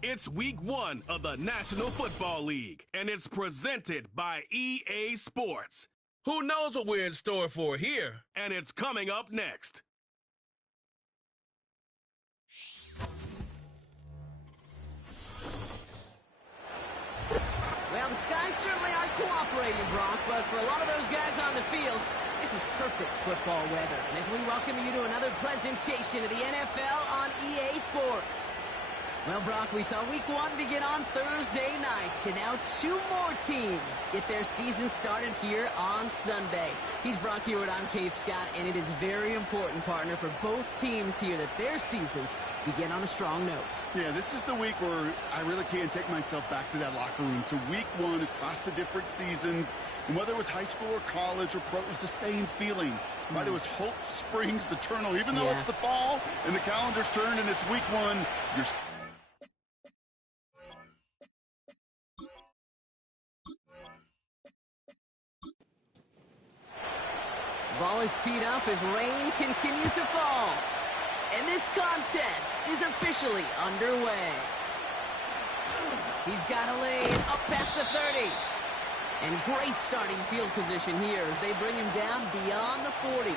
It's week 1 of the National Football League, and it's presented by EA Sports. Who knows what we're in store for here? And it's coming up next. Well, the skies certainly aren't cooperating, Brock, but for a lot of those guys on the fields, this is perfect football weather. And as we welcome you to another presentation of the NFL on EA Sports. Well, Brock, we saw week 1 begin on Thursday night, and now 2 more teams get their season started here on Sunday. He's Brock Hewitt, I'm Kate Scott, and it is very important, partner, for both teams here that their seasons begin on a strong note. Yeah, this is the week where I really can't take myself back to that locker room, to week 1 across the different seasons. And whether it was high school or college or pro, it was the same feeling. Right? It was hope springs eternal, even though it's the fall and the calendar's turned and it's week 1. You're Ball is teed up as rain continues to fall. And this contest is officially underway. He's got a lane up past the 30. And great starting field position here as they bring him down beyond the 40.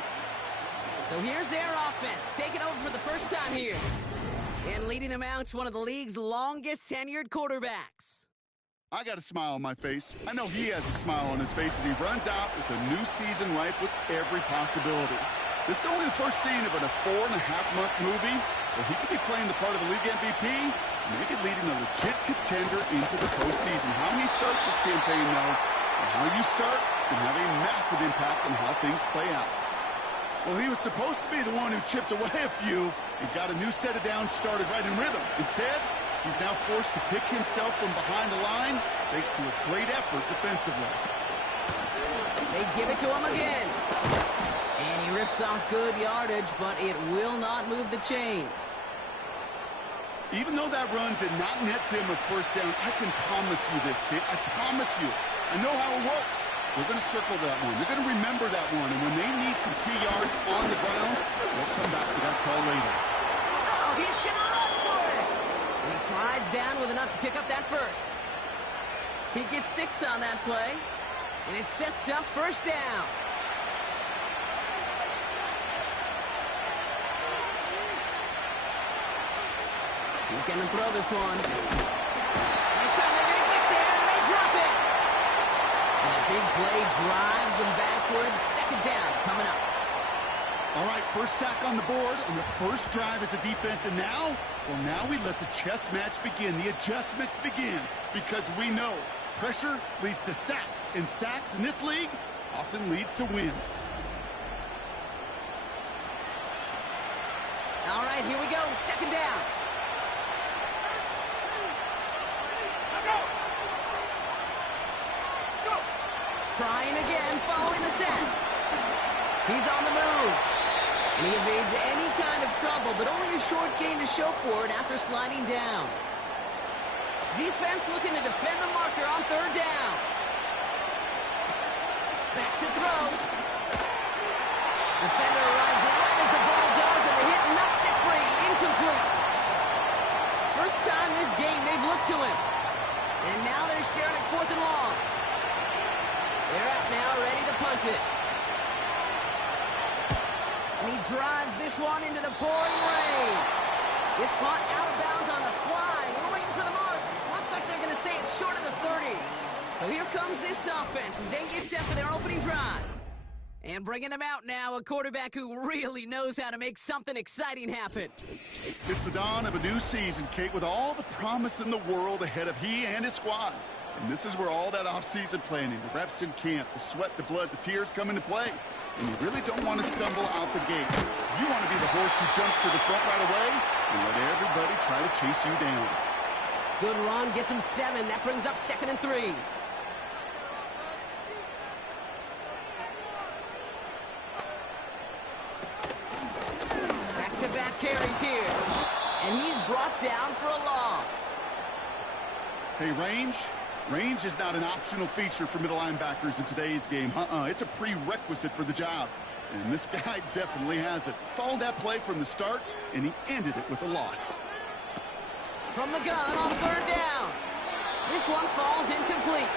So here's their offense, taking over for the first time here. And leading them out to one of the league's longest tenured quarterbacks. I got a smile on my face. I know he has a smile on his face as he runs out with a new season ripe with every possibility. This is only the first scene of a 4.5-month movie where he could be playing the part of a league MVP, maybe leading a legit contender into the postseason. How he starts this campaign, though, and how you start can have a massive impact on how things play out. Well, he was supposed to be the one who chipped away a few and got a new set of downs started right in rhythm. Instead, he's now forced to pick himself from behind the line thanks to a great effort defensively. They give it to him again. And he rips off good yardage, but it will not move the chains. Even though that run did not net them a first down, I can promise you this, kid. I promise you. I know how it works. They're going to circle that one. They're going to remember that one. And when they need some key yards on the ground, they'll come back to that call later. Oh, he's going to run for it. And he slides down with enough to pick up that first. He gets 6 on that play. And it sets up first down. He's going to throw this one. This time they're going to get there, and they drop it. And a big play drives them backwards. Second down coming up. All right, first sack on the board on the first drive as a defense. And now, well, now we let the chess match begin. The adjustments begin because we know pressure leads to sacks. And sacks in this league often leads to wins. All right, here we go. Second down. Trying again, following the sack. He's on the move. And he evades any kind of trouble, but only a short gain to show for it after sliding down. Defense looking to defend the marker on third down. Back to throw. Defender arrives right as the ball does, and the hit knocks it free. Incomplete. First time this game they've looked to him. And now they're staring at 4th and long. They're out now, ready to punt it. And he drives this one into the pouring rain. This punt out of bounds on the fly. We're waiting for the mark. Looks like they're going to say it's short of the 30. So here comes this offense as they get set for their opening drive. And bringing them out now, a quarterback who really knows how to make something exciting happen. It's the dawn of a new season, Kate, with all the promise in the world ahead of he and his squad. And this is where all that off-season planning, the reps in camp, the sweat, the blood, the tears come into play. And you really don't want to stumble out the gate. You want to be the horse who jumps to the front right away and let everybody try to chase you down. Good run, gets him 7. That brings up 2nd and 3. Back-to-back carries here. And he's brought down for a loss. Hey, range is not an optional feature for middle linebackers in today's game. It's a prerequisite for the job. And this guy definitely has it. Followed that play from the start, and he ended it with a loss. from the gun on third down. This one falls incomplete.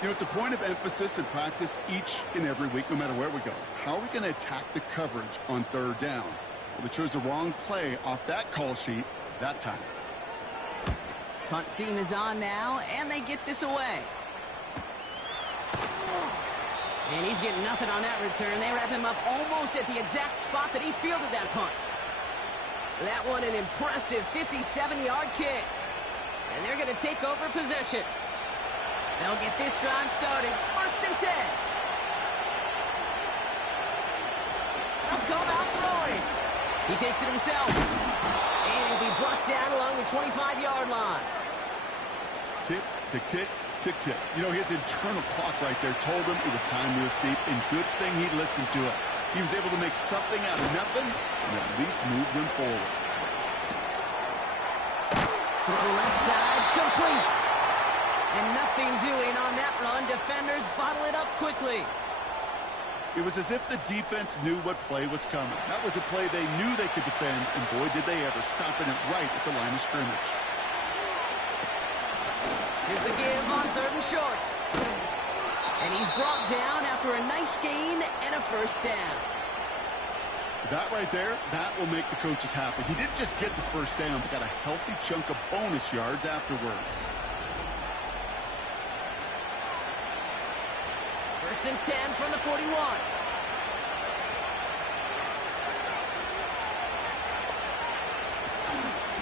You know, it's a point of emphasis in practice each and every week, no matter where we go. How are we going to attack the coverage on third down? Well, they chose the wrong play off that call sheet that time. Punt team is on now, and they get this away. And he's getting nothing on that return. They wrap him up almost at the exact spot that he fielded that punt. That one an impressive 57-yard kick. And they're going to take over possession. They'll get this drive started. 1st and 10. They'll come out throwing. He takes it himself. And he'll be brought down along the 25-yard line. Tick, tick, tick, tick, tick. You know, his internal clock right there told him it was time to escape, and good thing he listened to it. He was able to make something out of nothing and at least move them forward. Throw left side, complete. And nothing doing on that run. Defenders bottle it up quickly. It was as if the defense knew what play was coming. That was a play they knew they could defend, and boy, did they ever, stopping it right at the line of scrimmage. Here's the give on 3rd and short. And he's brought down after a nice gain and a 1st down. That right there, that will make the coaches happy. He didn't just get the 1st down, but got a healthy chunk of bonus yards afterwards. 1st and 10 from the 41.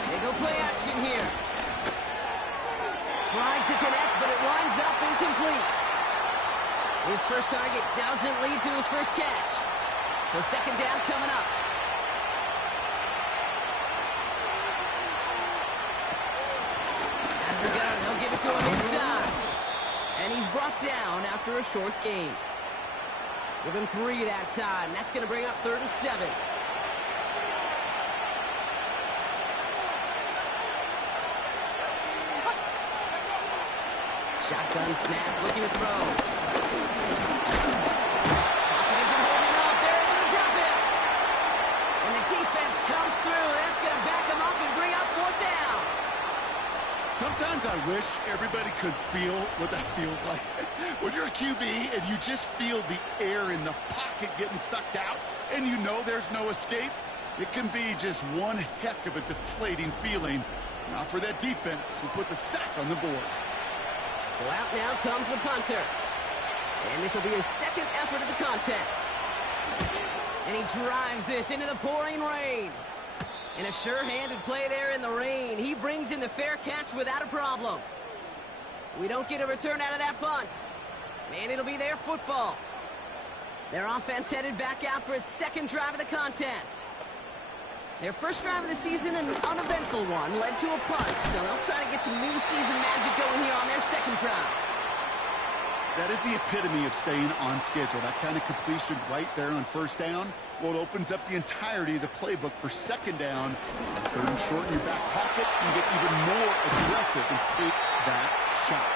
They go play action here. Trying to connect, but it winds up incomplete. His first target doesn't lead to his first catch. So 2nd down coming up. Out of the gun, they'll give it to him inside. And he's brought down after a short gain. Give him 3 that time. That's going to bring up 3rd and 7. Shotgun snap, looking to throw. Pocket isn't holding up. They're able to drop it. And the defense comes through. That's going to back him up and bring up 4th down. Sometimes I wish everybody could feel what that feels like. When you're a QB and you just feel the air in the pocket getting sucked out and you know there's no escape, it can be just one heck of a deflating feeling. Not for that defense who puts a sack on the board. So out now comes the punter. And this will be his 2nd effort of the contest. And he drives this into the pouring rain. And a sure-handed play there in the rain. He brings in the fair catch without a problem. We don't get a return out of that punt. Man, it'll be their football. Their offense headed back out for its 2nd drive of the contest. Their first drive of the season, an uneventful one, led to a punt. So they'll try to get some new season magic going here on their 2nd drive. That is the epitome of staying on schedule. That kind of completion right there on 1st down. Well, it opens up the entirety of the playbook for 2nd down. 3rd and short in your back pocket. You get even more aggressive and take that shot.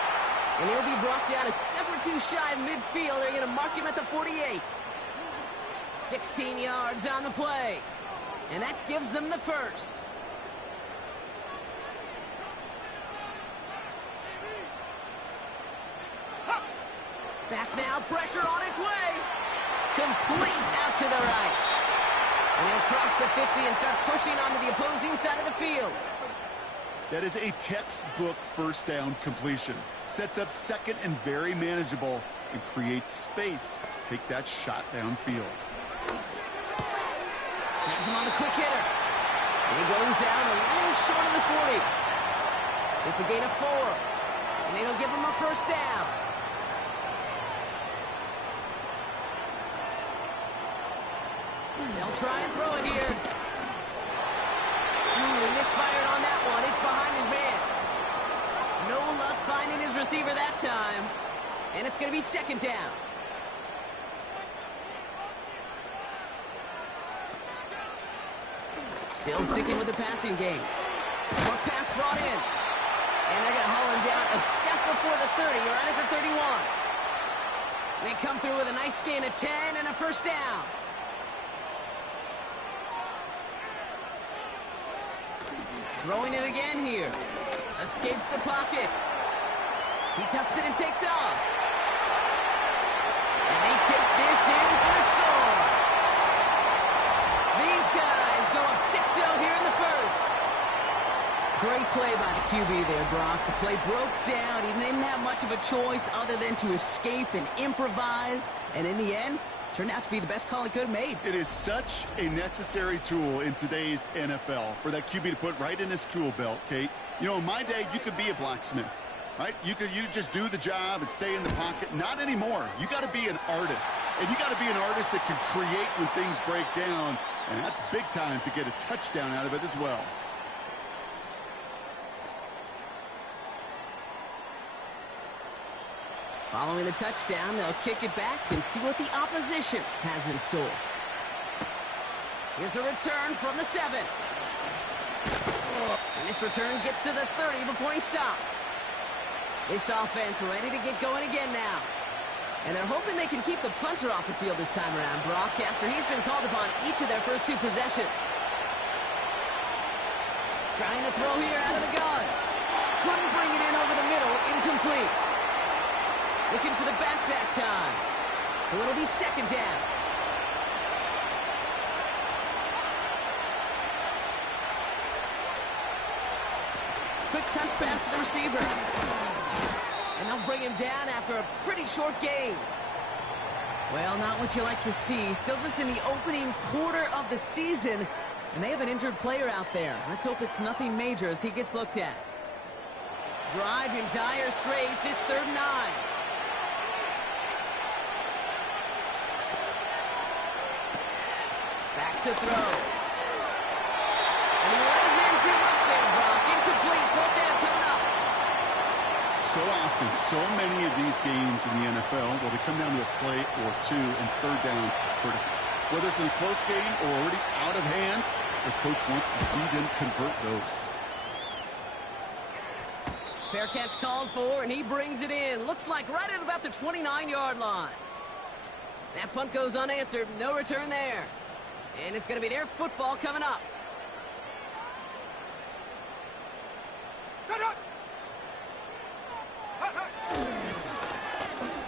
And he'll be brought down a step or 2 shy of midfield. They're going to mark him at the 48. 16 yards on the play. And that gives them the 1st. Back now, pressure on its way. Complete out to the right. And he'll cross the 50 and start pushing onto the opposing side of the field. That is a textbook 1st down completion. Sets up 2nd and very manageable and creates space to take that shot downfield. Has him on the quick hitter. And he goes out a little short of the 40. It's a gain of 4. And it'll give him a 1st down. They'll try and throw it here. He misfired on that one. It's behind his man. No luck finding his receiver that time. And it's going to be 2nd down. Still sticking with the passing game. One pass brought in. And they're going to haul him down a step before the 30, or right at the 31. They come through with a nice gain of 10 and a 1st down. Throwing it again here. Escapes the pocket. He tucks it and takes off. And they take this in for the score. These guys go up 6-0 here in the first. Great play by the QB there, Brock. The play broke down. He didn't have much of a choice other than to escape and improvise. And in the end, turned out to be the best call he could have made. It is such a necessary tool in today's NFL for that QB to put right in his tool belt, Kate. You know, in my day, you could be a blacksmith, right? You just do the job and stay in the pocket. Not anymore. You got to be an artist. And you got to be an artist that can create when things break down. And that's big time to get a touchdown out of it as well. Following the touchdown, they'll kick it back and see what the opposition has in store. Here's a return from the 7. And this return gets to the 30 before he stops. This offense ready to get going again now. And they're hoping they can keep the punter off the field this time around, Brock, after he's been called upon each of their first 2 possessions. Trying to throw here out of the gun. Couldn't bring it in over the middle. Incomplete. Looking for the back that time. So it'll be 2nd down. Quick touch pass to the receiver. And they'll bring him down after a pretty short gain. Well, not what you like to see. Still just in the opening quarter of the season. And they have an injured player out there. Let's hope it's nothing major as he gets looked at. Drive in dire straits. It's 3rd and 9. To throw. And he let his man too much there, Brock. Incomplete. 4th down coming up. So often, so many of these games in the NFL, well, they come down to a play or 2 and 3rd downs critical. Whether it's in a close game or already out of hands, the coach wants to see them convert those. Fair catch called for, and he brings it in. Looks like right at about the 29-yard line. That punt goes unanswered. No return there. And it's going to be their football coming up.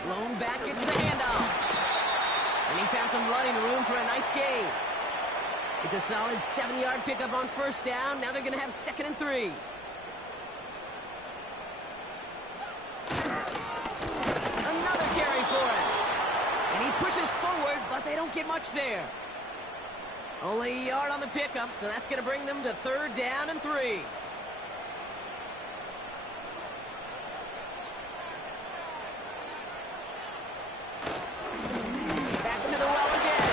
Blown back, it's the handoff. And he found some running room for a nice gain. It's a solid 7-yard pickup on 1st down. Now they're going to have 2nd and 3. Another carry for him. And he pushes forward, but they don't get much there. Only a yard on the pickup, so that's going to bring them to 3rd down and 3. Back to the well again.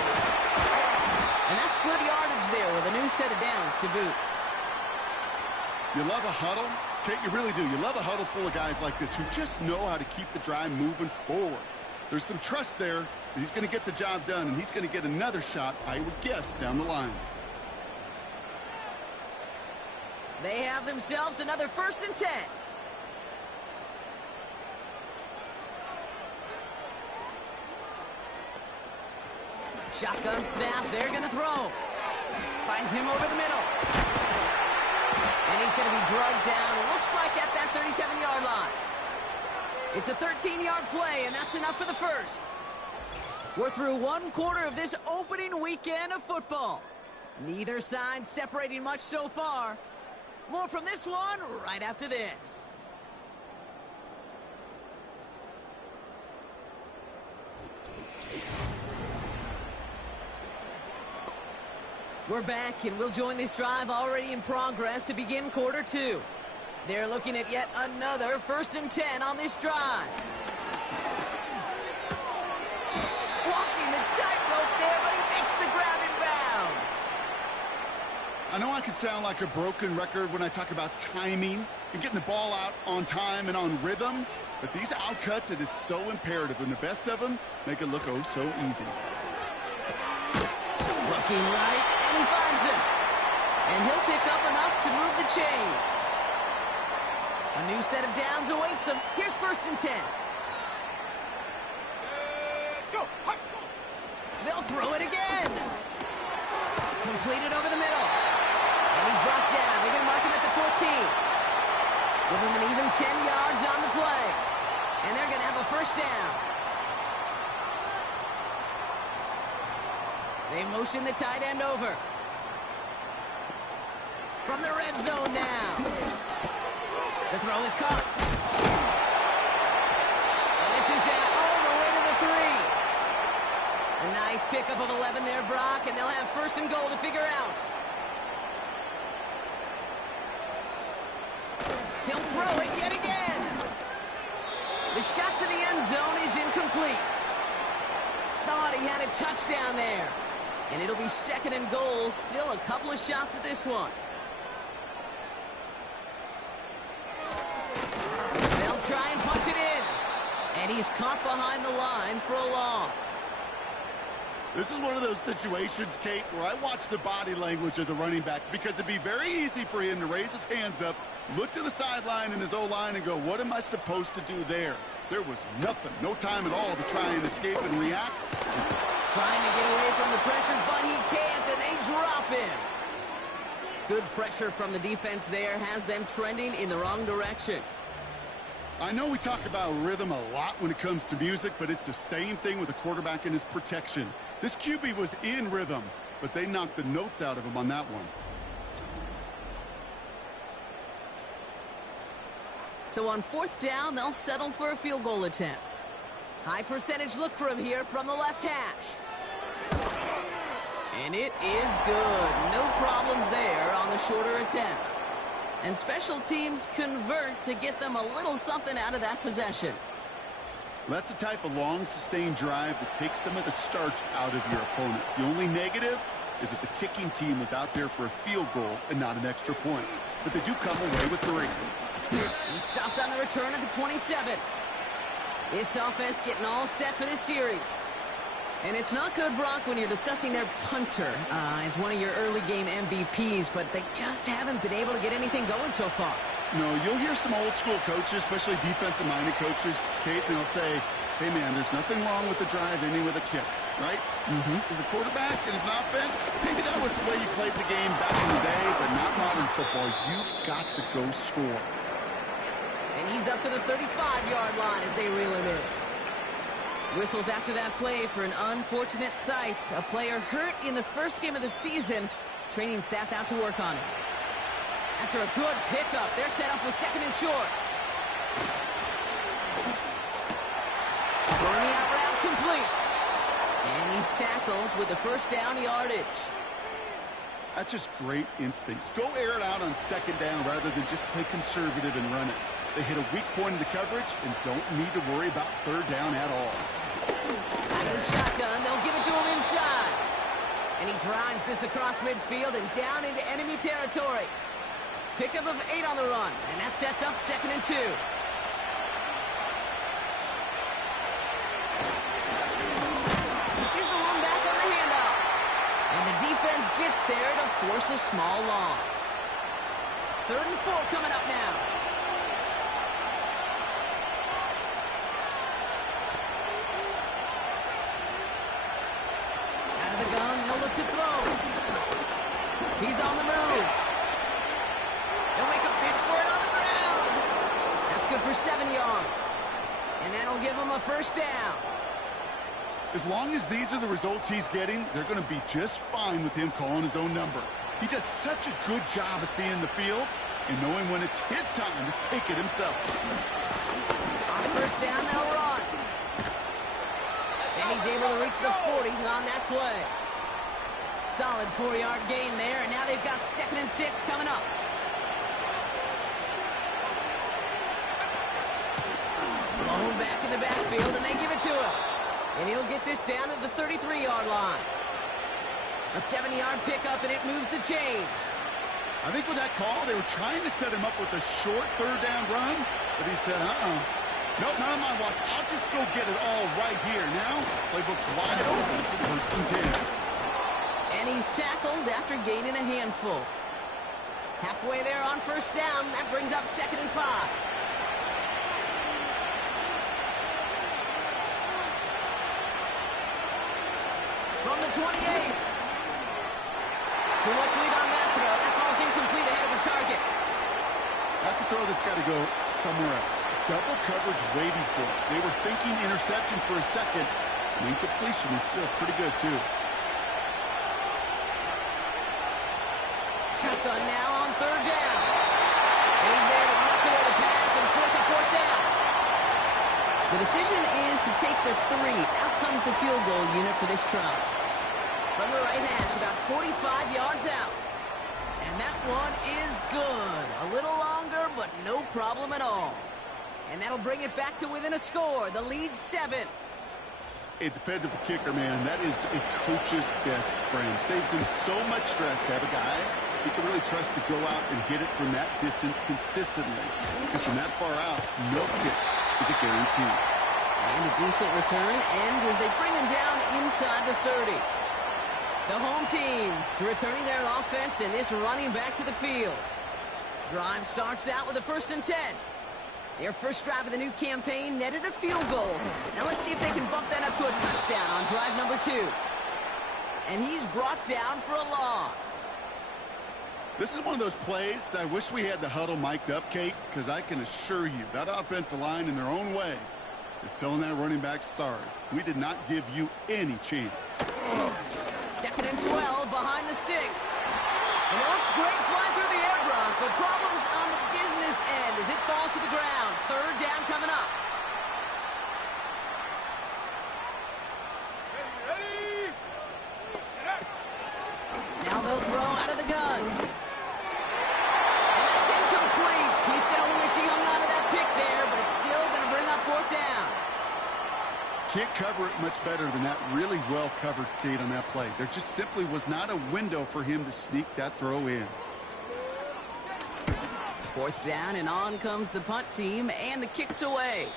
And that's good yardage there with a new set of downs to boot. You love a huddle? Kate, you really do. You love a huddle full of guys like this who just know how to keep the drive moving forward. There's some trust there. He's going to get the job done, and he's going to get another shot, I would guess, down the line. They have themselves another 1st and 10. Shotgun snap. They're going to throw. Finds him over the middle. And he's going to be drugged down. Looks like at that 37-yard line. It's a 13-yard play, and that's enough for the first. We're through 1 quarter of this opening weekend of football. Neither side separating much so far. More from this one right after this. We're back, and we'll join this drive already in progress to begin quarter 2. They're looking at yet another 1st and 10 on this drive. Walking the tightrope there, but he makes the grab in bounds. I know I can sound like a broken record when I talk about timing and getting the ball out on time and on rhythm, but these outcuts, it is so imperative, and the best of them make it look oh so easy. Looking right, and he finds him. And he'll pick up enough to move the chains. A new set of downs awaits him. Here's 1st and 10. They'll throw it again. Completed over the middle. And he's brought down. They're going to mark him at the Give them an even 10 yards on the play. And they're going to have a first down. They motion the tight end over. From the red zone now. The throw is caught. And this is down all the way to the 3. A nice pickup of 11 there, Brock, and they'll have first and goal to figure out. He'll throw it yet again. The shot to the end zone is incomplete. Thought he had a touchdown there. And it'll be second and goal. Still a couple of shots at this one. They'll try and punch it in. And he's caught behind the line for a loss. This is one of those situations, Kate, where I watch the body language of the running back because it'd be very easy for him to raise his hands up, look to the sideline in his O-line and go, what am I supposed to do there? There was nothing, no time at all to try and escape and react. Trying to get away from the pressure, but he can't, and they drop him. Good pressure from the defense there has them trending in the wrong direction. I know we talk about rhythm a lot when it comes to music, but it's the same thing with a quarterback and his protection. This QB was in rhythm, but they knocked the notes out of him on that one. So on fourth down, they'll settle for a field goal attempt. High percentage look for him here from the left hash. And it is good. No problems there on the shorter attempt. And special teams convert to get them a little something out of that possession. That's the type of long, sustained drive that takes some of the starch out of your opponent. The only negative is that the kicking team was out there for a field goal and not an extra point. But they do come away with 3. He stopped on the return at the 27. This offense getting all set for this series. And it's not good, Brock, when you're discussing their punter as one of your early game MVPs, but they just haven't been able to get anything going so far. No, you'll hear some old school coaches, especially defensive-minded coaches, Kate, and they'll say, hey, man, there's nothing wrong with the drive ending with a kick, right? As a quarterback and as an offense, maybe that was the way you played the game back in the day, but not modern football. You've got to go score. And he's up to the 35-yard line as they reel him in. Whistles after that play for an unfortunate sight. A player hurt in the first game of the season. Training staff out to work on it. After a good pickup, they're set up with second and short. Throwing the out route complete. And he's tackled with the first down yardage. That's just great instincts. Go air it out on second down rather than just play conservative and run it. They hit a weak point in the coverage and don't need to worry about third down at all. Out of the shotgun, they'll give it to him inside. And he drives this across midfield and down into enemy territory. Pickup of 8 on the run, and that sets up second and 2. Here's the one back on the handoff. And the defense gets there to force a small loss. Third and 4 coming up now. Out of the gun, he'll look to throw. He's on the move. He'll make a bid for it on the ground. That's good for 7 yards. And that'll give him a first down. As long as these are the results he's getting, they're going to be just fine with him calling his own number. He does such a good job of seeing the field and knowing when it's his time to take it himself. On first down, they'll run. And he's able to reach the 40 on that play. Solid 4-yard gain there, and now they've got second and 6 coming up. Blown back in the backfield, and they give it to him. And he'll get this down at the 33-yard line. A 7-yard pickup, and it moves the chains. I think with that call, they were trying to set him up with a short third down run, but he said, nope, not on my watch. I'll just go get it all right here. Now, playbook's wide open for first and 10. And he's tackled after gaining a handful. Halfway there on first down, that brings up second and 5. From the 28. Too much lead on that throw. That falls incomplete ahead of his target. That's a throw that's got to go somewhere else. Double coverage waiting for it. They were thinking interception for a second. And incompletion is still pretty good, too. Shotgun now on third down. And he's there to knock away the pass and force a fourth down. The decision is to take the 3. Out comes the field goal unit for this try. From the right hash, about 45 yards out. And that one is good. A little longer, but no problem at all. And that'll bring it back to within a score. The lead's 7. A dependable kicker, man. That is a coach's best friend. Saves him so much stress to have a guy he can really trust to go out and hit it from that distance consistently. Because from that far out, no kick is a guarantee. And a decent return ends as they bring him down inside the 30. The home teams returning their offense and this running back to the field. Drive starts out with a 1st and 10. Their first drive of the new campaign netted a field goal. Now let's see if they can bump that up to a touchdown on drive number 2. And he's brought down for a loss. This is one of those plays that I wish we had the huddle mic'd up, Kate, because I can assure you that offensive line in their own way is telling that running back, sorry, we did not give you any chance. 2nd and 12 behind the sticks. And it looks great flying through the air, Brock, but problems on the business end as it falls to the ground. 3rd down coming up. Now they'll throw out of the gun. And that's incomplete. He's going to wish he hung on to that pick there, but it's still going to bring up 4th down. Can't cover it much better than that really well-covered Kate on that play. There just simply was not a window for him to sneak that throw in. 4th down, and on comes the punt team, and the kick's away.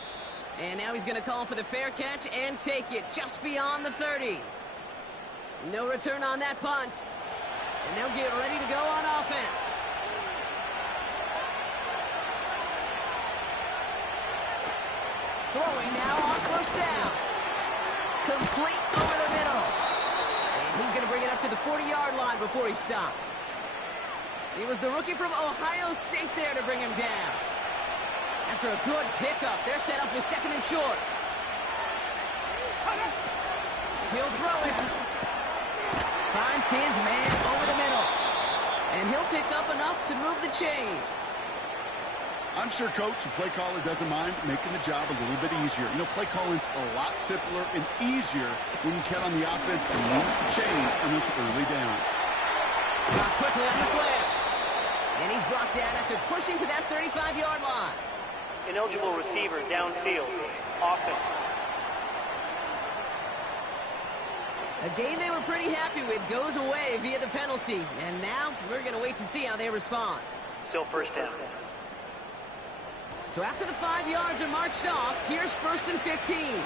And now he's going to call for the fair catch and take it just beyond the 30. No return on that punt. And they'll get ready to go on offense. Throwing now on 1st down. Complete over the middle. And he's going to bring it up to the 40-yard line before he stopped. It was the rookie from Ohio State there to bring him down. After a good pickup, they're set up with 2nd and short. He'll throw it. Finds his man over the middle. And he'll pick up enough to move the chains. I'm sure coach and play caller doesn't mind making the job a little bit easier. You know, play calling's a lot simpler and easier when you count on the offense to move the chains on those early downs. Got quickly on the slant. And he's brought down after pushing to that 35-yard line. Ineligible receiver downfield. Offense. A game they were pretty happy with goes away via the penalty. And now we're going to wait to see how they respond. Still 1st down. So after the 5 yards are marched off, here's 1st and 15.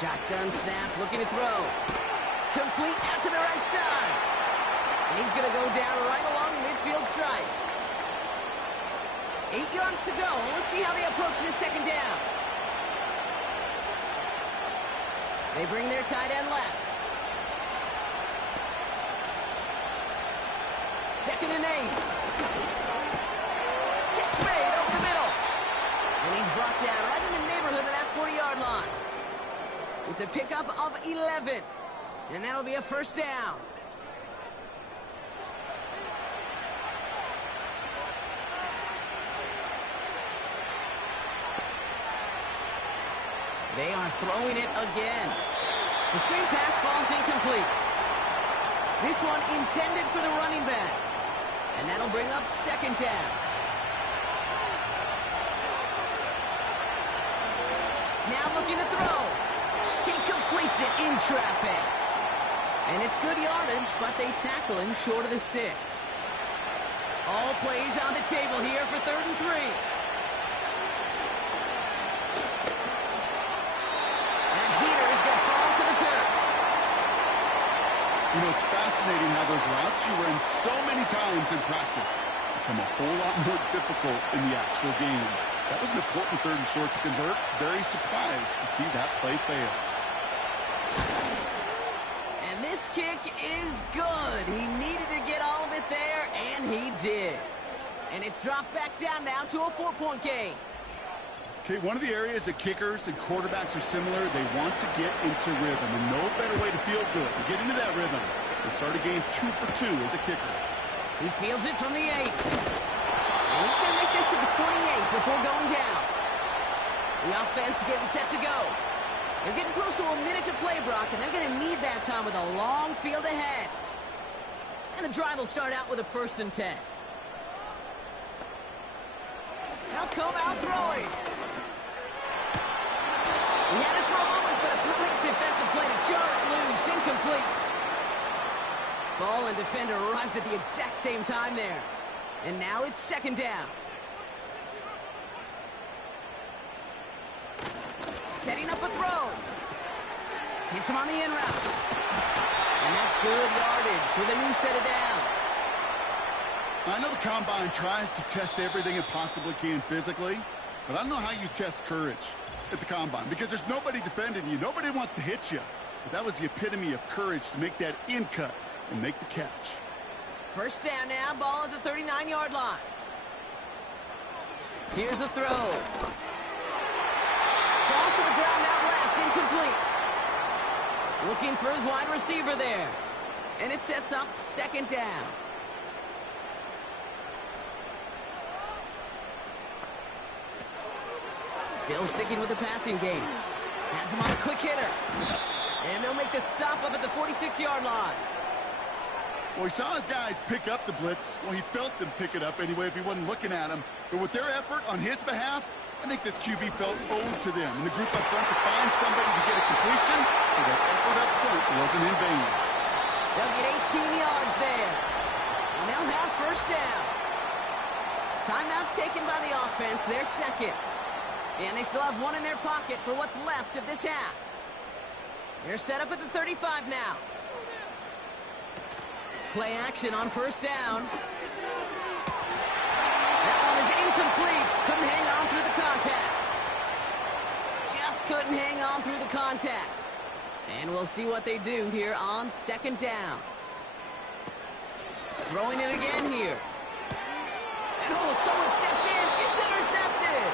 Shotgun snap, looking to throw. Complete out to the right side. And he's going to go down right along the midfield stripe. 8 yards to go. Let's see how they approach this 2nd down. They bring their tight end left. 2nd and 8. Catch made over the middle. And he's brought down right in the neighborhood of that 40-yard line. It's a pickup of 11. And that'll be a 1st down. They are throwing it again. The screen pass falls incomplete. This one intended for the running back. And that'll bring up 2nd down. Now looking to throw. He completes it in traffic. And it's good yardage, but they tackle him short of the sticks. All plays on the table here for 3rd and 3. And Heater's going to fall to the turf. You know, it's fascinating how those routes you ran so many times in practice become a whole lot more difficult in the actual game. That was an important 3rd and short to convert. Very surprised to see that play fail. this kick is good. He needed to get all of it there, and he did. And it's dropped back down now to a 4-point game. Okay, one of the areas that kickers and quarterbacks are similar, they want to get into rhythm, and no better way to feel good to get into that rhythm and start a game 2 for 2 as a kicker. He fields it from the 8. And he's going to make this to the 28 before going down. The offense getting set to go. They're getting close to a minute to play, Brock, and they're going to need that time with a long field ahead. And the drive will start out with a 1st and 10. They'll come out throwing. He had it for a moment, but a complete defensive play to jar it loose. Incomplete. Ball and defender arrived at the exact same time there. And now it's 2nd down. Setting up a throw. Hits him on the in route. And that's good yardage with a new set of downs. I know the Combine tries to test everything it possibly can physically, but I don't know how you test courage at the Combine because there's nobody defending you. Nobody wants to hit you. But that was the epitome of courage to make that in cut and make the catch. 1st down now, ball at the 39-yard line. Here's a throw. Falls to the ground out left, incomplete. Looking for his wide receiver there. And it sets up 2nd down. Still sticking with the passing game. Has him on a quick hitter. And they'll make the stop up at the 46-yard line. Well, he saw his guys pick up the blitz. Well, he felt them pick it up anyway if he wasn't looking at him. But with their effort on his behalf, I think this QB felt owed to them and the group up front to find somebody to get a completion so that effort up front wasn't in vain. They'll get 18 yards there. And they'll have 1st down. Timeout taken by the offense, their 2nd. And they still have 1 in their pocket for what's left of this half. They're set up at the 35 now. Play action on 1st down. That one is incomplete. Couldn't hang on through the contact. Just couldn't hang on through the contact. And we'll see what they do here on 2nd down. Throwing it again here. And oh, someone stepped in. It's intercepted.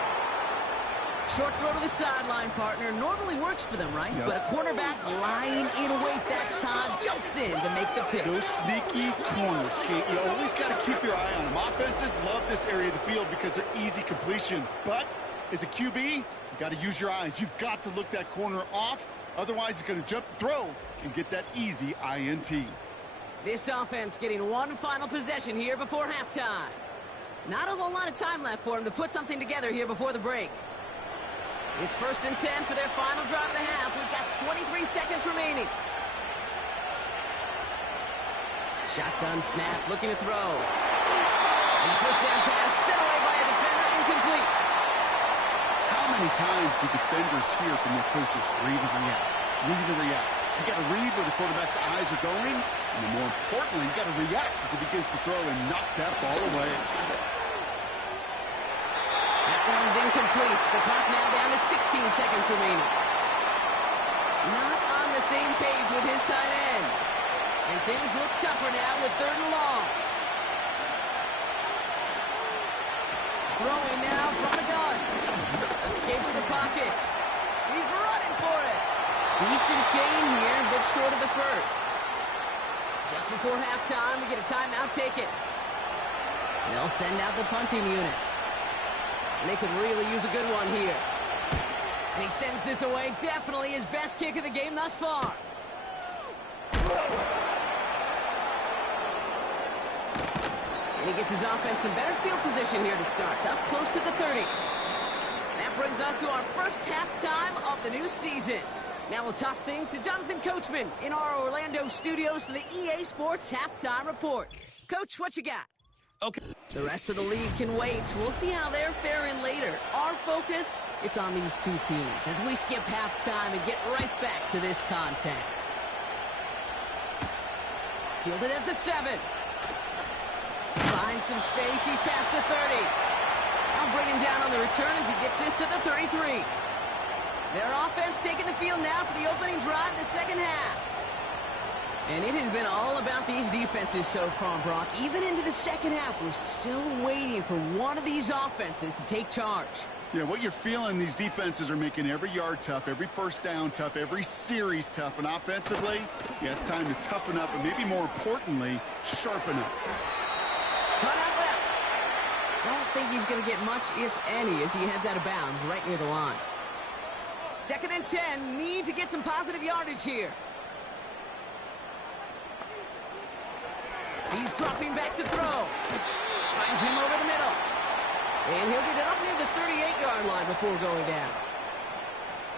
Short throw to the sideline, partner. Normally works for them, right? Yep. But a cornerback lying in wait that time jumps in to make the pick. Those sneaky corners, Kate. You always got to keep your eye on them. Offenses love this area of the field because they're easy completions. But as a QB, you got to use your eyes. You've got to look that corner off. Otherwise, he's going to jump the throw and get that easy INT. This offense getting one final possession here before halftime. Not a whole lot of time left for him to put something together here before the break. It's 1st and 10 for their final drive of the half. We've got 23 seconds remaining. Shotgun snap, looking to throw. And the 1st down pass set away by a defender, incomplete. How many times do defenders hear from their coaches, read and react, read and react? You got to read where the quarterback's eyes are going, and then more importantly, you got to react as he begins to throw and knock that ball away. That one is incomplete. The clock now down to 16 seconds remaining. Not on the same page with his tight end. And things look tougher now with 3rd and long. Throwing now from the gun. Escapes the pocket. He's running for it. Decent gain here, but short of the 1st. Just before halftime, we get a timeout taken. They'll send out the punting unit. And they could really use a good one here. And he sends this away. Definitely his best kick of the game thus far. And he gets his offense in better field position here to start. Up close to the 30. That brings us to our first halftime of the new season. Now we'll toss things to Jonathan Coachman in our Orlando studios for the EA Sports Halftime Report. Coach, what you got? Okay. The rest of the league can wait. We'll see how they're faring later. Our focus, it's on these two teams as we skip halftime and get right back to this contest. Fielded at the 7. Finds some space. He's past the 30. I'll bring him down on the return as he gets this to the 33. Their offense taking the field now for the opening drive in the second half. And it has been all about these defenses so far, Brock. Even into the second half, we're still waiting for one of these offenses to take charge. Yeah, what you're feeling, these defenses are making every yard tough, every first down tough, every series tough. And offensively, yeah, it's time to toughen up and maybe more importantly, sharpen up. Cut out left. Don't think he's going to get much, if any, as he heads out of bounds right near the line. 2nd and 10. Need to get some positive yardage here. He's dropping back to throw. Finds him over the middle. And he'll get it up near the 38-yard line before going down.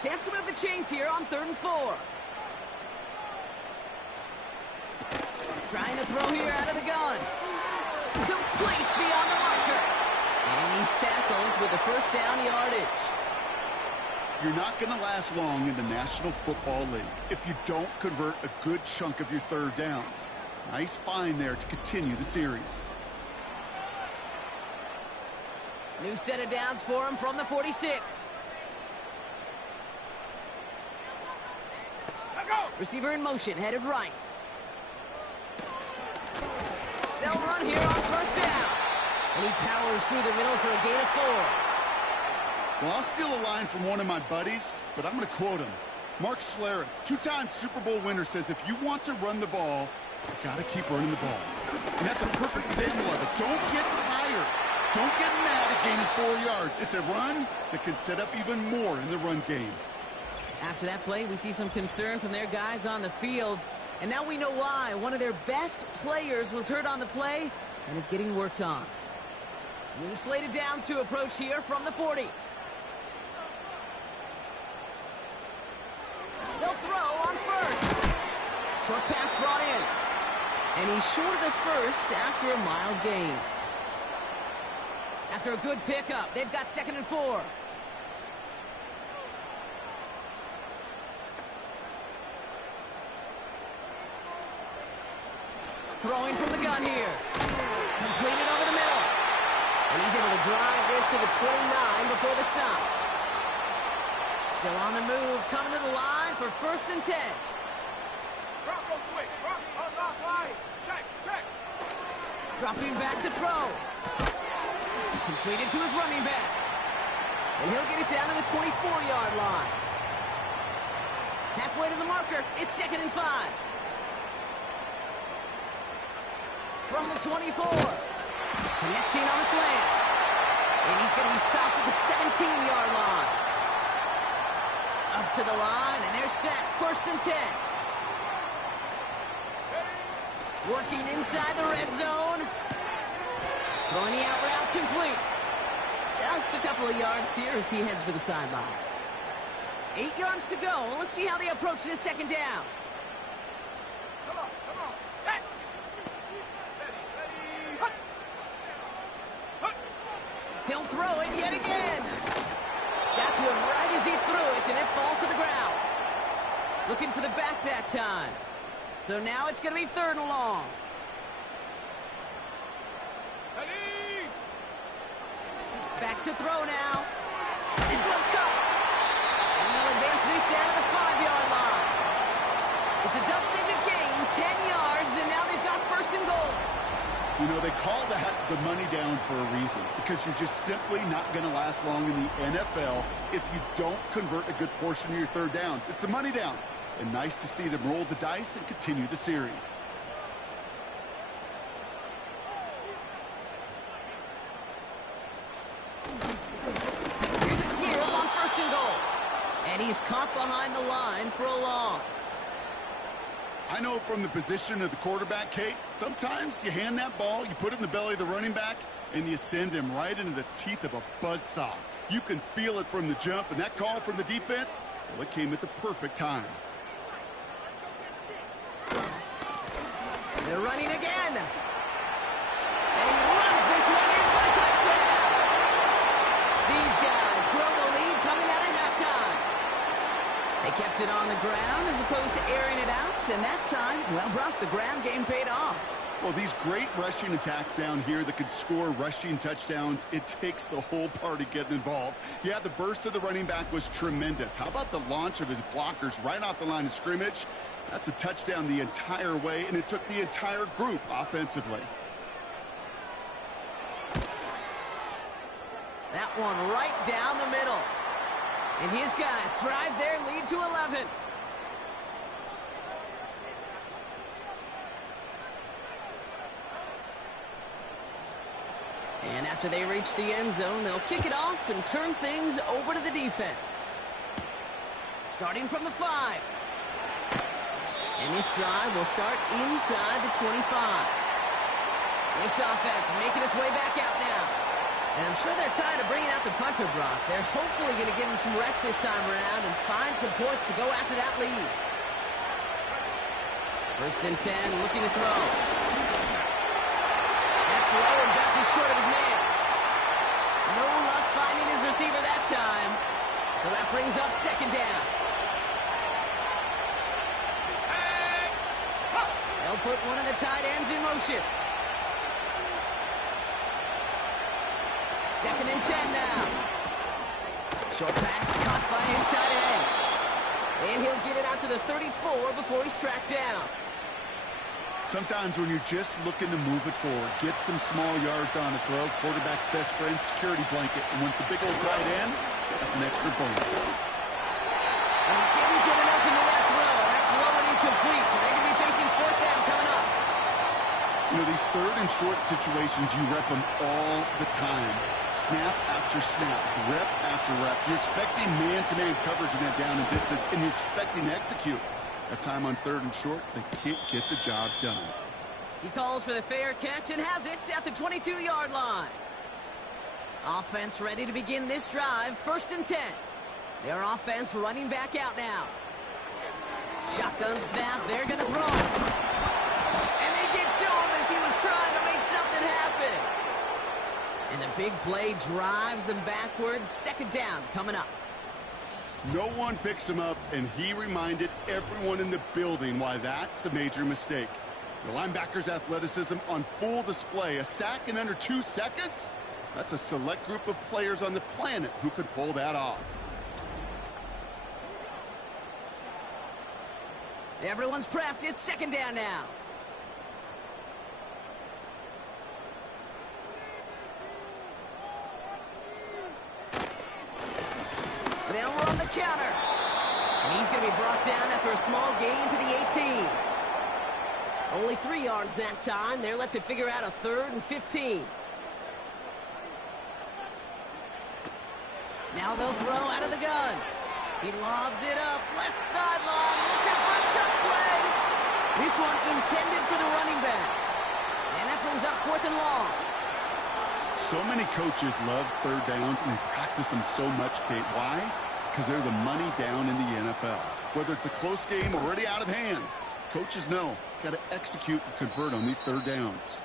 Chance to move the chains here on 3rd and 4. Trying to throw here out of the gun. Complete beyond the marker. And he's tackled with the first down yardage. You're not going to last long in the National Football League if you don't convert a good chunk of your third downs. Nice find there to continue the series. New set of downs for him from the 46. Receiver in motion, headed right. They'll run here on 1st down. And he powers through the middle for a gain of 4. Well, I'll steal a line from one of my buddies, but I'm going to quote him. Mark Schlereth, 2-time Super Bowl winner, says if you want to run the ball, you got to keep running the ball. And that's a perfect example of it. Don't get tired. Don't get mad at gaining 4 yards. It's a run that can set up even more in the run game. After that play, we see some concern from their guys on the field. And now we know why. One of their best players was hurt on the play and is getting worked on. New slated downs to approach here from the 40. They'll throw on 1st. Short pass brought in. And he's short of the 1st after a mild gain. After a good pickup, they've got 2nd and 4. Throwing from the gun here. Completed over the middle. And he's able to drive this to the 29 before the stop. Still on the move, coming to the line for 1st and 10. Dropping back to throw. Completed to his running back. And he'll get it down to the 24-yard line. Halfway to the marker, it's 2nd and 5. From the 24. Connecting on the slant. And he's going to be stopped at the 17-yard line. Up to the line, and they're set. 1st and 10. Working inside the red zone. Throwing the out route complete. Just a couple of yards here as he heads for the sideline. 8 yards to go. Let's see how they approach this 2nd down. Come on, set. He'll throw it yet again. Got to him right as he threw it, and it falls to the ground. Looking for the back that time. So now it's going to be 3rd and long. Back to throw now. This one's caught. And they'll advance this down to the 5-yard line. It's a double-digit gain, 10 yards, and now they've got 1st and goal. You know, they call that the money down for a reason, because you're just simply not going to last long in the NFL if you don't convert a good portion of your third downs. It's the money down. And nice to see them roll the dice and continue the series. Here's a give on 1st and goal. And he's caught behind the line for a loss. I know from the position of the quarterback, Kate, sometimes you hand that ball, you put it in the belly of the running back, and you send him right into the teeth of a buzzsaw. You can feel it from the jump, and that call from the defense, well, it came at the perfect time. They're running again. And he runs this one in for a touchdown. These guys grow the lead coming out of halftime. They kept it on the ground as opposed to airing it out, and that time, well, Brock, the ground game paid off. Well, these great rushing attacks down here that could score rushing touchdowns, it takes the whole party getting involved. Yeah, the burst of the running back was tremendous. How about the launch of his blockers right off the line of scrimmage? That's a touchdown the entire way, and it took the entire group offensively. That one right down the middle. And his guys drive their lead to 11. And after they reach the end zone, they'll kick it off and turn things over to the defense. Starting from the 5. And this drive will start inside the 25. This offense making its way back out now. And I'm sure they're tired of bringing out the punter, Brock. They're hopefully going to give him some rest this time around and find some points to go after that lead. 1st and 10, looking to throw. That's low and bounces short of his man. No luck finding his receiver that time. So that brings up 2nd down. They'll put one of the tight ends in motion. 2nd and 10 now. Short pass caught by his tight end. And he'll get it out to the 34 before he's tracked down. Sometimes when you're just looking to move it forward, get some small yards on the throw, quarterback's best friend, security blanket. And when it's a big old tight end, that's an extra bonus. And he didn't get enough into that throw. That's low and incomplete, so they're going to be facing 4th down coming up. You know, these 3rd and short situations, you rep them all the time. Snap after snap, rep after rep. You're expecting man-to-man coverage in that down and distance, and you're expecting to execute. That time on 3rd and short, they can't get the job done. He calls for the fair catch and has it at the 22-yard line. Offense ready to begin this drive, 1st and 10. Their offense running back out now. Shotgun snap, they're going to throw. And they get to him as he was trying to make something happen. And the big play drives them backwards. 2nd down coming up. No one picks him up, and he reminded everyone in the building why that's a major mistake. The linebacker's athleticism on full display. A sack in under 2 seconds? That's a select group of players on the planet who could pull that off. Everyone's prepped. It's 2nd down now. They'll run the counter. And he's going to be brought down after a small gain to the 18. Only 3 yards that time. They're left to figure out a 3rd and 15. Now they'll throw out of the gun. He lobs it up. Left sideline. Looking for a chuck play. This one intended for the running back. And that brings up 4th and long. So many coaches love 3rd downs, and they practice them so much, Kate. Why? Because they're the money down in the NFL. Whether it's a close game or already out of hand, coaches know got to execute and convert on these 3rd downs.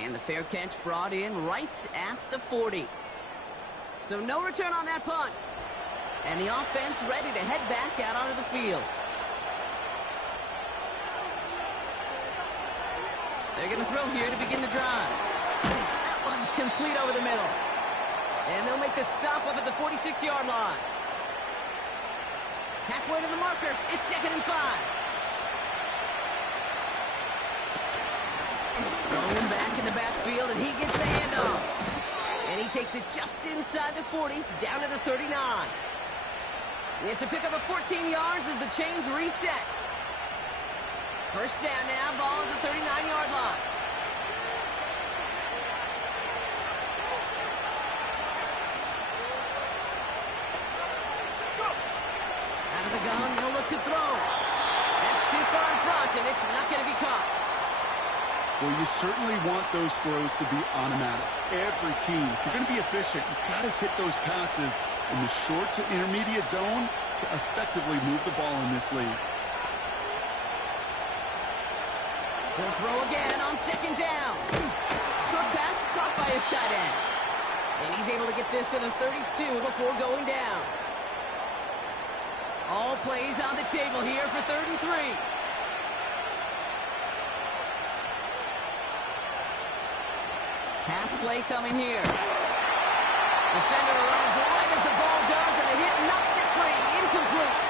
And the fair catch brought in right at the 40. So no return on that punt. And the offense ready to head back out onto the field. They're going to throw here to begin the drive. That one's complete over the middle. And they'll make the stop up at the 46-yard line. Halfway to the marker. It's 2nd and 5. Going back in the backfield, and he gets the handoff. And he takes it just inside the 40, down to the 39. It's a pickup of 14 yards as the chains reset. 1st down now, ball at the 39-yard line. Out of the gun, they'll look to throw. That's too far in front, and it's not going to be caught. Well, you certainly want those throws to be automatic. Every team, if you're going to be efficient, you've got to hit those passes in the short to intermediate zone to effectively move the ball in this league. He'll throw again on 2nd down. Short pass caught by his tight end. And he's able to get this to the 32 before going down. All plays on the table here for 3rd and 3. Pass play coming here. Defender runs right as the ball does, and the hit knocks it free. Incomplete.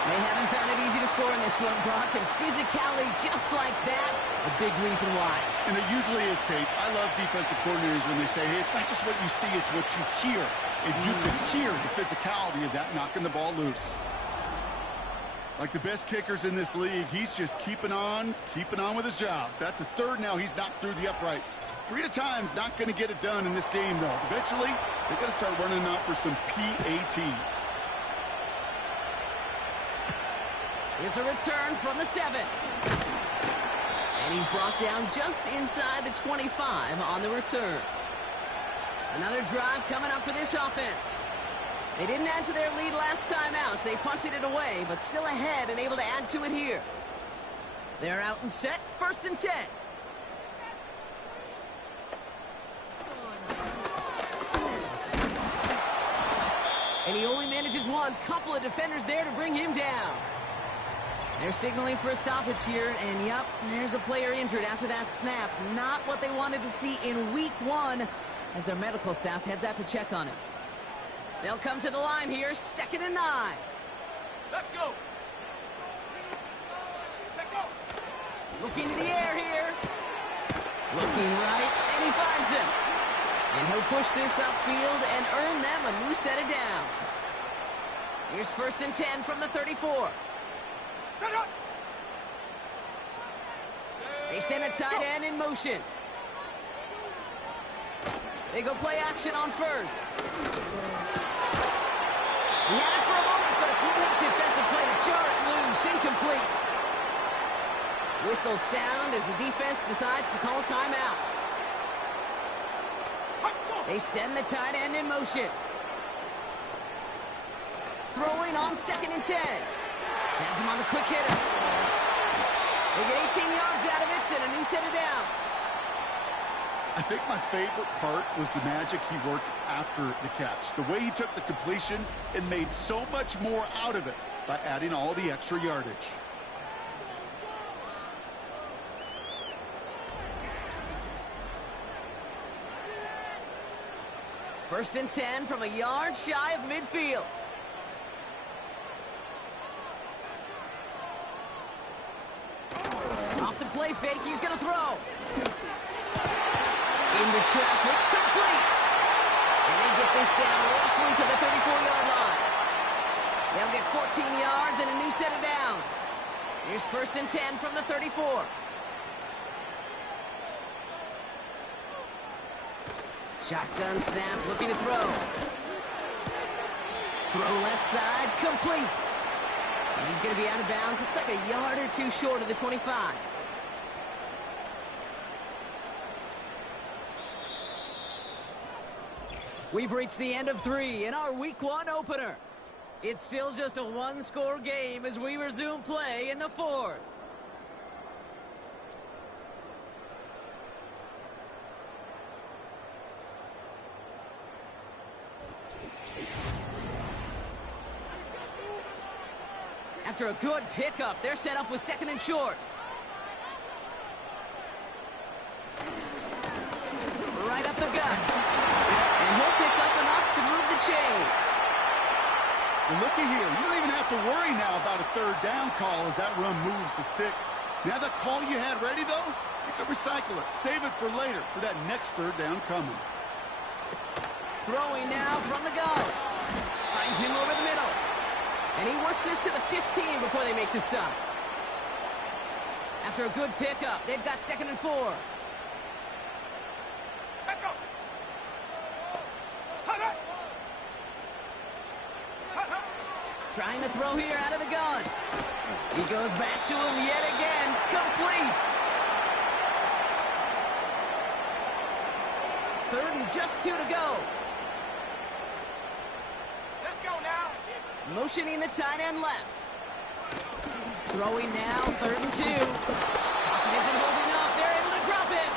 They haven't found it easy to score in this one, Brock, and physicality just like that, a big reason why. And it usually is, Kate. I love defensive coordinators when they say, hey, it's not just what you see, it's what you hear. And you can hear the physicality of that knocking the ball loose. Like the best kickers in this league, he's just keeping on with his job. That's a third now. He's knocked through the uprights. 3 at a time's not going to get it done in this game, though. Eventually, they got to start running him out for some PATs. Here's a return from the 7. And he's brought down just inside the 25 on the return. Another drive coming up for this offense. They didn't add to their lead last time out, so they punted it away, but still ahead and able to add to it here. They're out and set, 1st and 10. And he only manages one. Couple of defenders there to bring him down. They're signaling for a stoppage here, and yep, there's a player injured after that snap. Not what they wanted to see in week 1 as their medical staff heads out to check on him. They'll come to the line here, 2nd and 9. Let's go. Check go. Looking to the air here. Looking right, and he finds him. And he'll push this upfield and earn them a new set of downs. Here's 1st and 10 from the 34. Set up. They send a tight end in motion. They go play action on 1st. He had it for a moment, but a complete defensive play to jar it loose. Incomplete. Whistle sound as the defense decides to call timeout. They send the tight end in motion. Throwing on 2nd and 10. Has him on the quick hitter. They get 18 yards out of it and a new set of downs. I think my favorite part was the magic he worked after the catch. The way he took the completion and made so much more out of it by adding all the extra yardage. First and 10 from a yard shy of midfield. Off the play fake, he's going to throw. Into traffic, complete. And they get this down roughly to the 34-yard line. They'll get 14 yards and a new set of downs. Here's 1st and 10 from the 34. Shotgun snap, looking to throw. Throw left side, complete. And he's going to be out of bounds. Looks like a yard or two short of the 25. We've reached the end of 3 in our Week 1 opener. It's still just a one-score game as we resume play in the 4th. After a good pickup, they're set up with 2nd and short. Right up the gut. And he'll pick up enough to move the chains. And looky here, you don't even have to worry now about a 3rd down call as that run moves the sticks. Now that call you had ready, though, you can recycle it. Save it for later for that next 3rd down coming. Throwing now from the gun. Finds him over the middle. And he works this to the 15 before they make the stop. After a good pickup, they've got 2nd and 4. Set go. Trying to throw here out of the gun. He goes back to him yet again. Complete. 3rd and just 2 to go. Let's go now. Motioning the tight end left. Throwing now, 3rd and 2. Pocket isn't holding up. They're able to drop him.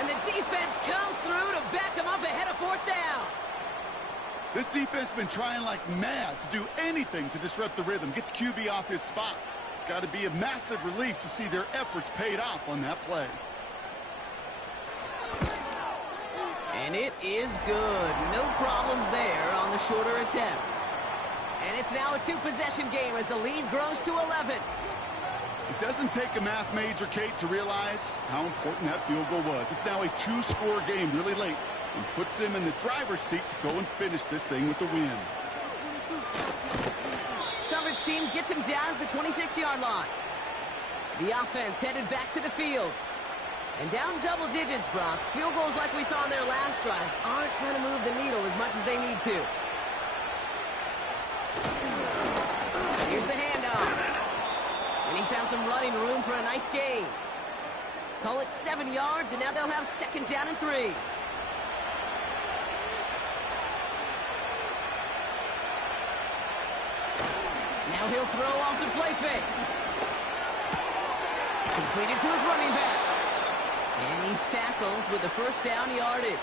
And the defense comes through to back him up ahead of 4th down. This defense has been trying like mad to do anything to disrupt the rhythm, get the QB off his spot. It's got to be a massive relief to see their efforts paid off on that play. And it is good. No problems there on the shorter attempt. And it's now a two-possession game as the lead grows to 11. It doesn't take a math major, Kate, to realize how important that field goal was. It's now a two-score game really late and puts them in the driver's seat to go and finish this thing with the win. Coverage team gets him down at the 26-yard line. The offense headed back to the field. And down double digits, Brock. Field goals like we saw in their last drive aren't going to move the needle as much as they need to. Here's the handoff. And he found some running room for a nice gain. Call it 7 yards, and now they'll have second down and 3. Now he'll throw off the play fake. Completed to his running back. And he's tackled with the first down yardage.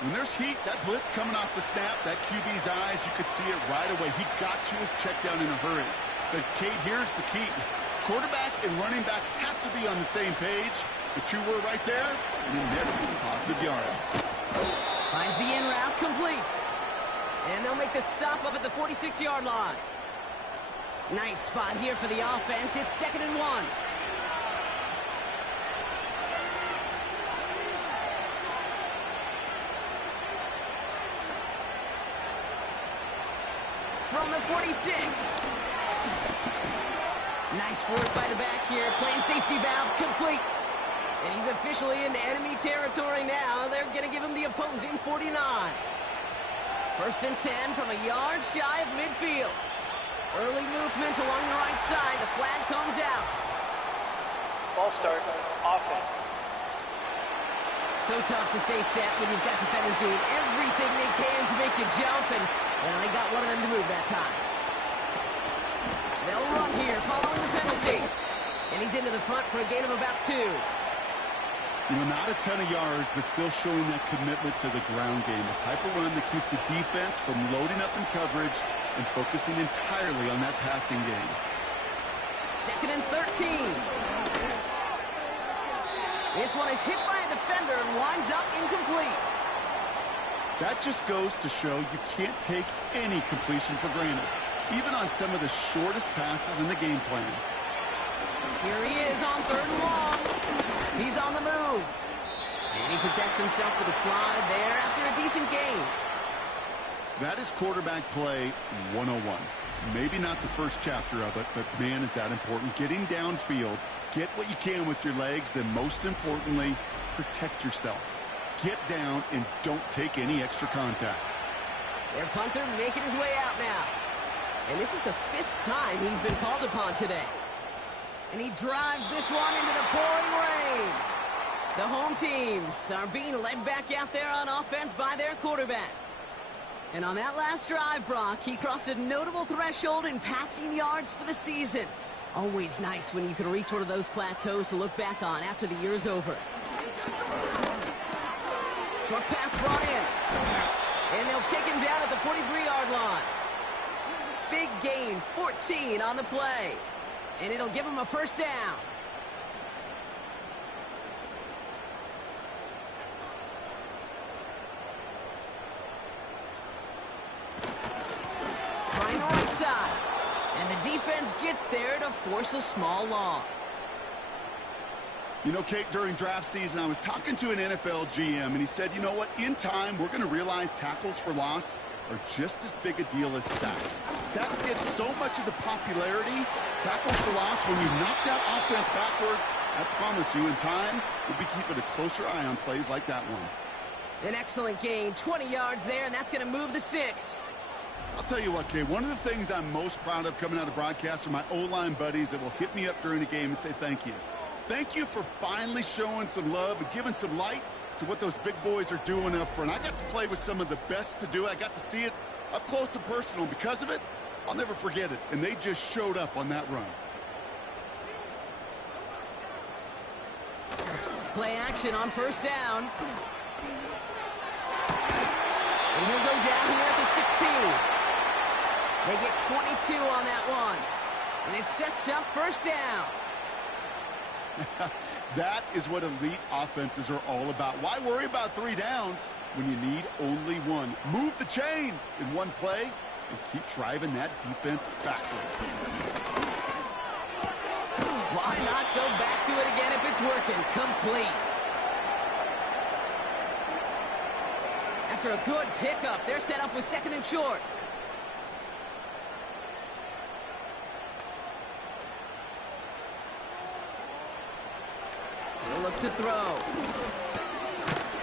When there's heat, that blitz coming off the snap, that QB's eyes, you could see it right away. He got to his check down in a hurry. But, Kate, here's the key. Quarterback and running back have to be on the same page. The two were right there, and then there get some positive yards. Finds the in route complete. And they'll make the stop up at the 46-yard line. Nice spot here for the offense. It's 2nd and 1. From the 46. Nice work by the back here. Playing safety valve complete. And he's officially into enemy territory now. They're going to give him the opposing 49. 1st and 10 from a yard shy of midfield. Early movement along the right side. The flag comes out. Ball start, offense. So tough to stay set when you've got defenders doing everything they can to make you jump, and well, they got one of them to move that time. They'll run here following the penalty. And he's into the front for a gain of about 2. You know, not a ton of yards, but still showing that commitment to the ground game. The type of run that keeps the defense from loading up in coverage and focusing entirely on that passing game. 2nd and 13. This one is hit by a defender and winds up incomplete. That just goes to show you can't take any completion for granted, even on some of the shortest passes in the game plan. Here he is on 3rd and long. He's on the move. And he protects himself with a slide there after a decent gain. That is quarterback play 101. Maybe not the first chapter of it, but man, is that important. Getting downfield, get what you can with your legs, then most importantly, protect yourself. Get down and don't take any extra contact. Their punter making his way out now. And this is the 5th time he's been called upon today. And he drives this one into the pouring rain. The home teams are being led back out there on offense by their quarterback. And on that last drive, Brock, he crossed a notable threshold in passing yards for the season. Always nice when you can reach one of those plateaus to look back on after the year's over. Short pass brought in. And they'll take him down at the 43-yard line. Big gain, 14 on the play. And it'll give him a first down. Trying the right side. And the defense gets there to force a small loss. You know, Kate, during draft season, I was talking to an NFL GM, and he said, you know what, in time, we're going to realize tackles for loss are just as big a deal as sacks. Sacks get so much of the popularity. Tackles for loss, when you knock that offense backwards, I promise you, in time, we'll be keeping a closer eye on plays like that one. An excellent gain, 20 yards there, and that's going to move the sticks. I'll tell you what, Kate, one of the things I'm most proud of coming out of broadcast are my O-line buddies that will hit me up during the game and say thank you. Thank you for finally showing some love and giving some light to what those big boys are doing up front. I got to play with some of the best to do it. I got to see it up close and personal. Because of it, I'll never forget it. And they just showed up on that run. Play action on first down. And he'll go down here at the 16. They get 22 on that one. And it sets up first down. That is what elite offenses are all about. Why worry about 3 downs when you need only 1? Move the chains in one play, and keep driving that defense backwards. Why not go back to it again if it's working? Complete. After a good pickup, they're set up with 2nd and short. He'll look to throw.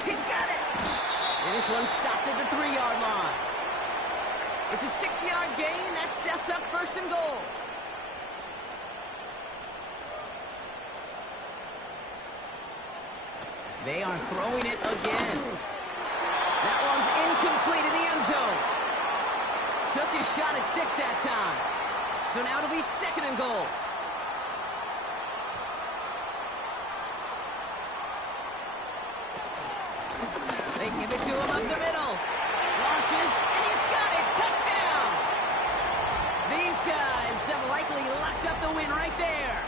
He's got it! And this one stopped at the 3-yard line. It's a 6-yard gain. That sets up 1st and goal. They are throwing it again. That one's incomplete in the end zone. Took his shot at 6 that time. So now it'll be 2nd and goal. They give it to him up the middle. Launches, and he's got it. Touchdown! These guys have likely locked up the win right there.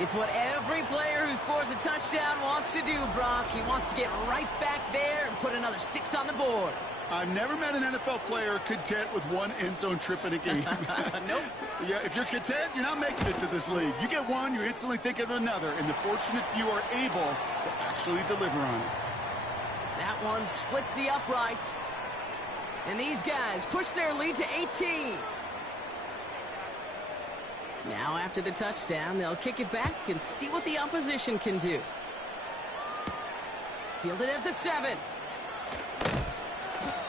It's what every player who scores a touchdown wants to do, Brock. He wants to get right back there and put another 6 on the board. I've never met an NFL player content with one end zone trip in a game. Nope. Yeah, if you're content, you're not making it to this league. You get one, you instantly think of another, and the fortunate few are able to actually deliver on it. That one splits the uprights. And these guys push their lead to 18. Now after the touchdown, they'll kick it back and see what the opposition can do. Fielded at the 7.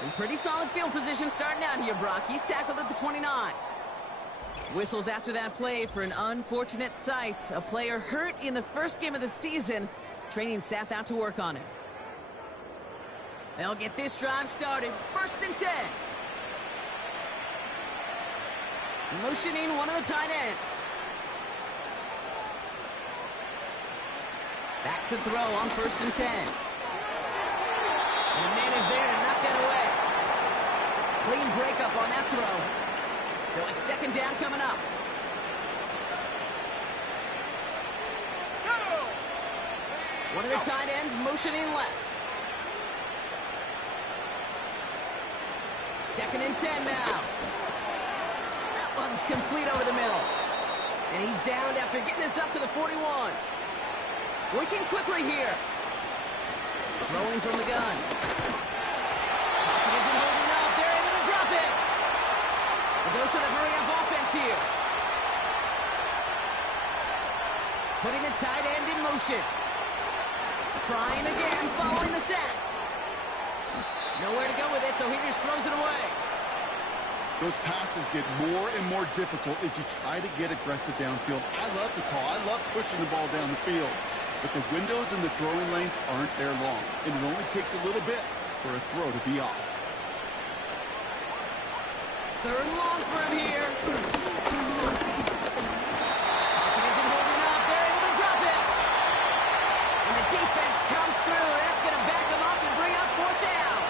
In pretty solid field position starting out here, Brock. He's tackled at the 29. Whistles after that play for an unfortunate sight. A player hurt in the first game of the season. Training staff out to work on it. They'll get this drive started. 1st and 10. Motioning one of the tight ends. Back to throw on 1st and 10. And the man is there to knock that away. Clean breakup on that throw. So it's 2nd down coming up. One of the tight ends motioning left. 2nd and 10 now. That one's complete over the middle. And he's downed after getting this up to the 41. Working quickly here. Throwing from the gun. Pocket isn't holding up. They're able to drop it. A dose of the hurry-up offense here. Putting the tight end in motion. Trying again, following the set. Nowhere to go with it, so he just throws it away. Those passes get more and more difficult as you try to get aggressive downfield. I love the call. I love pushing the ball down the field. But the windows in the throwing lanes aren't there long, and it only takes a little bit for a throw to be off. 3rd and long for him here. Pocket isn't holding up. They're able to drop it. And the defense comes through. That's going to back them up and bring up 4th down.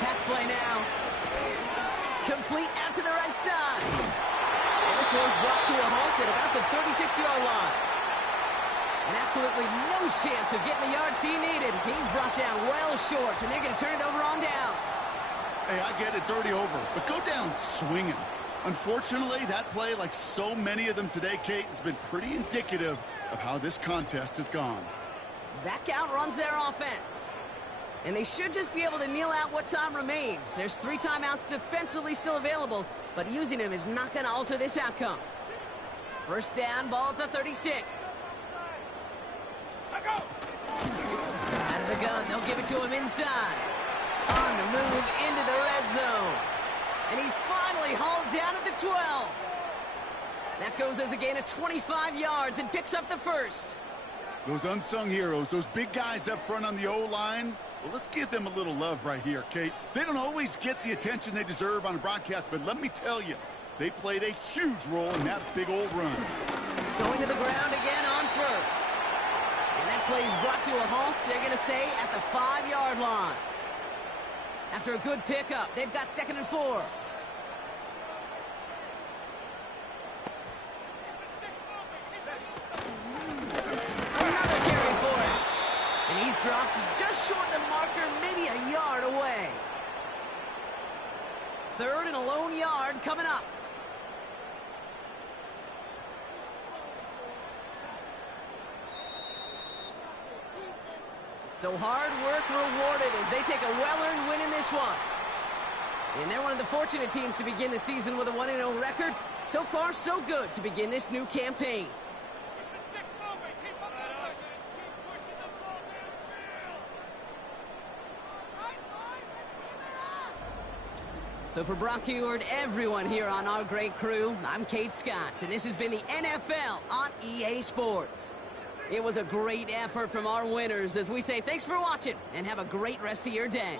Pass play now. Complete out to the right side. And this one's brought to a halt at about the 36-yard line. And absolutely no chance of getting the yards he needed. He's brought down well short, and they're going to turn it over on downs. Hey, I get it. It's already over. But go down swinging. Unfortunately, that play, like so many of them today, Kate, has been pretty indicative of how this contest has gone. That outruns their offense. And they should just be able to kneel out what time remains. There's 3 timeouts defensively still available, but using them is not going to alter this outcome. 1st down, ball at the 36. Out of the gun, they'll give it to him inside. On the move into the red zone. And he's finally hauled down at the 12. That goes as a gain of 25 yards and picks up the 1st. Those unsung heroes, those big guys up front on the O-line, well, let's give them a little love right here, Kate. They don't always get the attention they deserve on a broadcast, but let me tell you, they played a huge role in that big old run. Going to the ground again on 1st. And that play is brought to a halt, they're going to say, at the 5-yard line. After a good pickup, they've got 2nd and 4. dropped just short of the marker, maybe a yard away. 3rd and a lone yard coming up. So hard work rewarded as they take a well-earned win in this one. And they're one of the fortunate teams to begin the season with a 1-0 record. So far, so good to begin this new campaign. Keep the sticks moving. Keep them moving. Keep pushing the ball downfield. Right, boys, let's keep it up. So for Brock Heward, everyone here on our great crew, I'm Kate Scott, and this has been the NFL on EA Sports. It was a great effort from our winners as we say thanks for watching and have a great rest of your day.